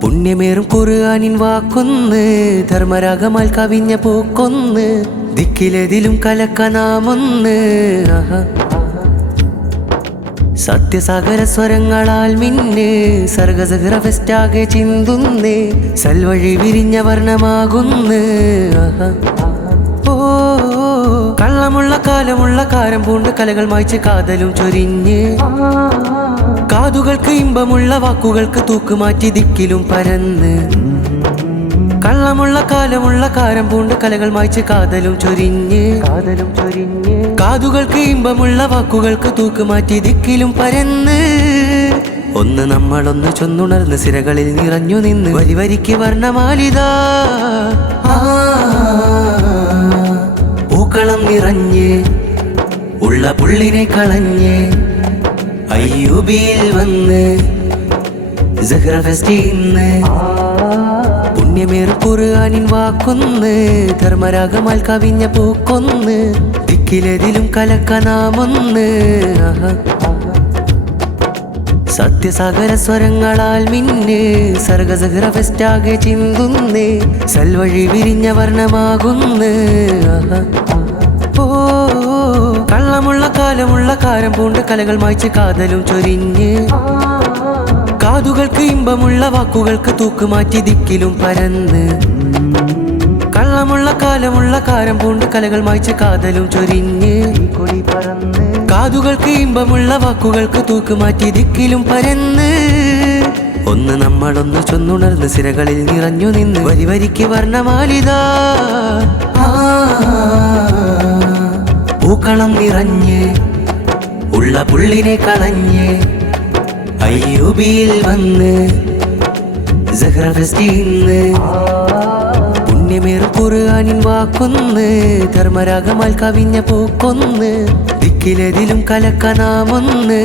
പുണ്യമേറും ഖുർആനിൻ വാക്കൊന്ന് ധർമ്മരാഗമാൽ കവിഞ്ഞ പൂക്കൊന്ന് ദിക്കിലെതിലും കലക്കനാമൊന്ന് സത്യസാഗര സ്വരങ്ങളാൽ മിന്ന് സർഗസഹ്ര ഫെസ്റ്റാകെ ചിന്തുന്ന് സൽവഴി വിരിഞ്ഞ വർണ്ണമാകുന്ന് ഓ കള്ളമുള്ള കാലമുള്ള കാരം പൂണ്ട് കലകൾ മായ്ച്ച് കാതലും ചൊരിഞ്ഞ് കാതുകൾക്ക് ഇമ്പമുള്ള വാക്കുകൾക്ക് തൂക്കുമാറ്റി ദിക്കിലും പരന്ന് കള്ളമുള്ള കാലമുള്ള കാരം പൂണ്ട് കലകൾ മായ്ച്ച് കാതലും ചൊരിഞ്ഞ് കാതുകൾക്ക് ഇമ്പമുള്ള വാക്കുകൾക്ക് തൂക്കുമാറ്റി ദിക്കിലും പരന്ന് ഒന്ന് നമ്മളൊന്ന് ചൊന്നുണർന്ന് സിരകളിൽ നിറഞ്ഞു നിന്ന് വരി വരിക്ക് വർണ്ണമാലിതാ പൂക്കളം നിറഞ്ഞ് ഉള്ള പുള്ളിനെ കളഞ്ഞ് അയ്യൂബിയിൽ വന്ന് സഹ്റ ഫെസ്റ്റ് ഇന്ന് പുണ്യമേറും ഖുർആനിൻ വാക്കൊന്ന് ധർമ്മരാഗമാൽ കവിഞ്ഞ പൂക്കൊന്ന് ദിക്കിലെതിലും കലക്കനാമൊന്ന് സത്യസാഗര സ്വരങ്ങളാൽ മിന്ന് സർഗസഹ്റ ഫെസ്റ്റാകെ ചിന്തുന്ന് സൽവഴി വിരിഞ്ഞ വർണ്ണമാകുന്ന് ഓ കള്ളമുള്ള കാലമുള്ള കാരം പൂണ്ട് കലകൾ മായ്ച്ച് കാതലും ചൊരിഞ്ഞ് കാതുകൾക്ക് ഇമ്പമുള്ള വാക്കുകൾക്ക് തൂക്കുമാറ്റി ദിക്കിലും പരന്ന് കള്ളമുള്ള കാലമുള്ള കാരം പൂണ്ട് കലകൾ മായ്ച്ച് കാതലും ചൊരിഞ്ഞ് കാതുകൾക്ക് ഇമ്പമുള്ള വാക്കുകൾക്ക് തൂക്കുമാറ്റി ദിക്കിലും പരന്ന് ഒന്ന് നമ്മളൊന്ന് ചൊന്നുണർന്ന് സിരകളിൽ നിറഞ്ഞു നിന്ന് വരി വരിക്ക് വർണ്ണമാലിതാ പൂക്കളം നിറഞ്ഞ് ഉള്ള പുള്ളിനെ കളഞ്ഞ് അയ്യൂബിയിൽ വന്ന് സഹ്റ ഫെസ്റ്റ് ഇന്ന് പുണ്യമേറും ഖുർആനിൻ വാക്കൊന്ന് ധർമ്മരാഗമാൽ കവിഞ്ഞ പൂക്കൊന്ന് ദിക്കിലെതിലും കലക്കനാമൊന്ന്